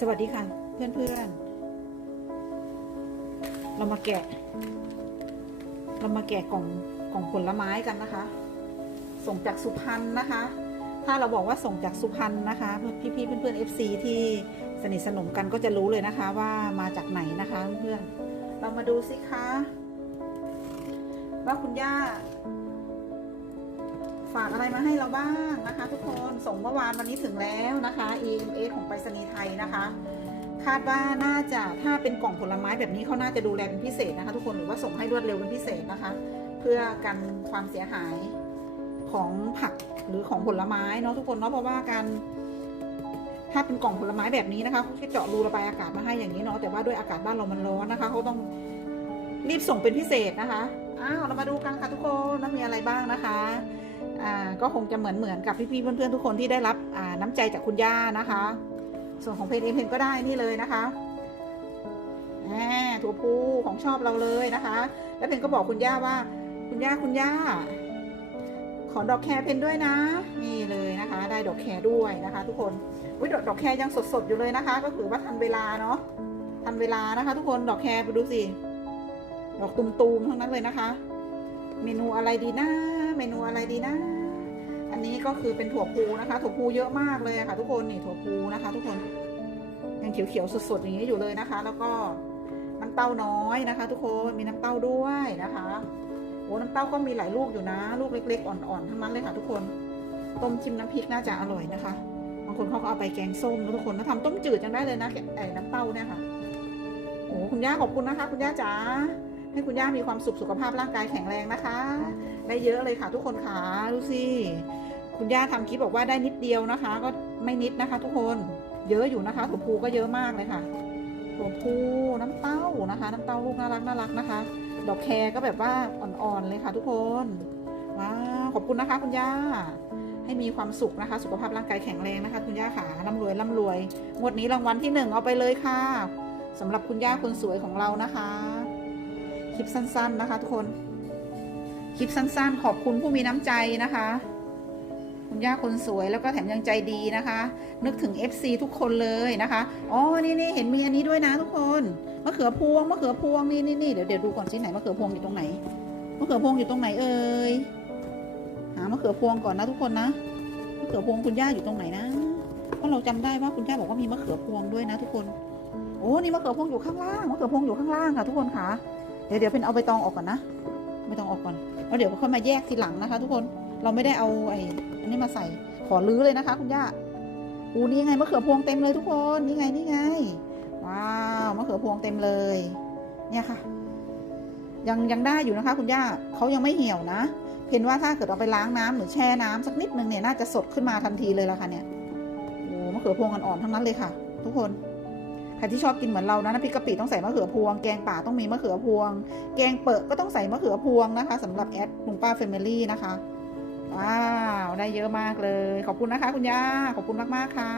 สวัสดีค่ะ เพื่อนๆ เรามาแกะ เรามาแกะกล่องกล่องผลไม้กันนะคะ ส่งจากสุพรรณนะคะ ถ้าเราบอกว่าส่งจากสุพรรณนะคะพี่ๆเพื่อนๆ FC ที่สนิทสนมกันก็จะรู้เลยนะคะ ว่ามาจากไหนนะคะเพื่อนๆเรามาดูสิคะว่าคุณย่า ฝากอะไรมาให้เราบ้างนะคะ ทุกคนส่งเมื่อวานวันนี้ถึงแล้วนะคะ EMS ของไปรษณีย์ไทยนะคะ คาดว่าน่าจะถ้าเป็นกล่องผลไม้แบบนี้เขาน่าจะดูแลเป็นพิเศษนะคะ ทุกคนหรือว่าส่งให้รวดเร็วเป็นพิเศษนะคะ เพื่อกันความเสียหายของผักหรือของผลไม้เนาะทุกคนเนาะเพราะว่าการถ้าเป็นกล่องผลไม้แบบนี้นะคะเขาจะเจาะรูระบายอากาศมาให้อย่างนี้เนาะแต่ว่าด้วยอากาศบ้านเรามันร้อนนะคะเขาต้องรีบส่งเป็นพิเศษนะคะอ้าวเรามาดูกันค่ะทุกคนว่ามีอะไรบ้างนะคะ ก็คงจะเหมือนเหมือนกับพี่ๆเพื่อนๆทุกคนที่ได้รับน้ำใจจากคุณย่านะคะ ส่วนของเพนเองเพนก็ได้นี่เลยนะคะแหมถั่วพูของชอบเราเลยนะคะ แล้วเพนก็บอกคุณย่าว่า คุณย่าคุณย่า ขอดอกแคร์เพนด้วยนะ นี่เลยนะคะ ได้ดอกแคร์ด้วยนะคะ ทุกคนวิดอกดอกแคร์ยังสดๆอยู่เลยนะคะ ก็คือว่าทันเวลาเนาะทันเวลานะคะ ทุกคนดอกแคร์ไปดูสิดอกตุมๆทั้งนั้นเลยนะคะ เมนูอะไรดีนะ เมนูอะไรดีนะ อันนี้ก็คือเป็นถั่วพูนะคะ ถั่วพูเยอะมากเลยะค่ะ ทุกคนนี่ถั่วพูนะคะ ทุกคนยังเขียวๆสดๆอย่างนี้อยู่เลยนะคะ แล้วก็น้ำเต้าน้อยนะคะ ทุกคนมีน้ำเต้าด้วยนะคะโอ้น้ำเต้าก็มีหลายลูกอยู่นะ ลูกเล็ก ๆ อ่อนๆทั้งนั้นเลยค่ะ ทุกคนต้มจิ้มน้ำพริกน่าจะอร่อยนะคะบางคนเขาก็เอาไปแกงส้มนะทุกคนนะทำต้มจืดยังได้เลยนะไอ้น้ำเต้าเนี่ยค่ะโอ้คุณย่าขอบคุณนะคะ คุณย่าจ๋า ให้คุณย่ามีความสุขสุขภาพร่างกายแข็งแรงนะคะ ได้เยอะเลยค่ะทุกคนค่ะดูสิคุณย่าทำคลิปบอกว่าได้นิดเดียวนะคะ ก็ไม่นิดนะคะ ทุกคนเยอะอยู่นะคะถั่วพูก็เยอะมากเลยค่ะถั่วพูน้ำเต้านะคะ น้ำเต้าลูกน่ารักน่ารักนะคะ ดอกแครก็แบบว่าอ่อนๆเลยค่ะ ทุกคนว้าวขอบคุณนะคะ คุณย่าให้มีความสุขนะคะ สุขภาพร่างกายแข็งแรงนะคะ คุณย่าขาร่ำรวยร่ำรวยงวดนี้รางวัลที่หนึ่งเอาไปเลยค่ะสำหรับคุณย่าคนสวยของเรานะคะ คลิปสั้น ๆ นะคะ ทุกคน คลิปสั้น ๆ ขอบคุณผู้มีน้ำใจนะคะ คุณย่าคนสวยแล้วก็แถมยังใจดีนะคะ นึกถึง FC ทุกคนเลยนะคะอ๋อนี่นี่เห็นมีอันนี้ด้วยนะทุกคนมะเขือพวงมะเขือพวงนี่นี่นี่เดี๋ยวเดี๋ยวดูก่อนสิไหนมะเขือพวงอยู่ตรงไหนมะเขือพวงอยู่ตรงไหนเอ่ยหามะเขือพวงก่อนนะทุกคนนะมะเขือพวงคุณย่าอยู่ตรงไหนนะเพราะเราจำได้ว่าคุณย่าบอกว่ามีมะเขือพวงด้วยนะ ทุกคนโอ้นี่มะเขือพวงอยู่ข้างล่างมะเขือพวงอยู่ข้างล่างค่ะ ทุกคนค่ะ เดี๋ยวเดี๋ยวเป็นเอาใบตองออกก่อนนะใบตองออกก่อนแล้วเดี๋ยวค่อยมาแยกทีหลังนะคะ ทุกคนเราไม่ได้เอาไอ้อันนี้มาใส่ขอรื้อเลยนะคะ คุณย่าอูนี่ไงมะเขือพวงเต็มเลยทุกคนนี่ไงนี่ไง ว้าวมะเขือพวงเต็มเลย เนี่ยค่ะ ยังยังได้อยู่นะคะ คุณย่าเขายังไม่เหี่ยวนะ เพนว่าถ้าเกิดเอาไปล้างน้ำหรือแช่น้ำสักนิดนึงเนี่ยน่าจะสดขึ้นมาทันทีเลยละค่ะเนี่ยโอ้มะเขือพวงอ่อนๆทั้งนั้นเลยค่ะ ทุกคน ใครที่ชอบกินเหมือนเรานะน้ำพริกกะปิต้องใส่มะเขือพวง แกงป่าต้องมีมะเขือพวง แกงเปิดก็ต้องใส่มะเขือพวงนะคะสำหรับแอดลุงป้าเฟมิลี่นะคะ ว้าว ได้เยอะมากเลย ขอบคุณนะคะ คุณย่า ขอบคุณมากๆค่ะ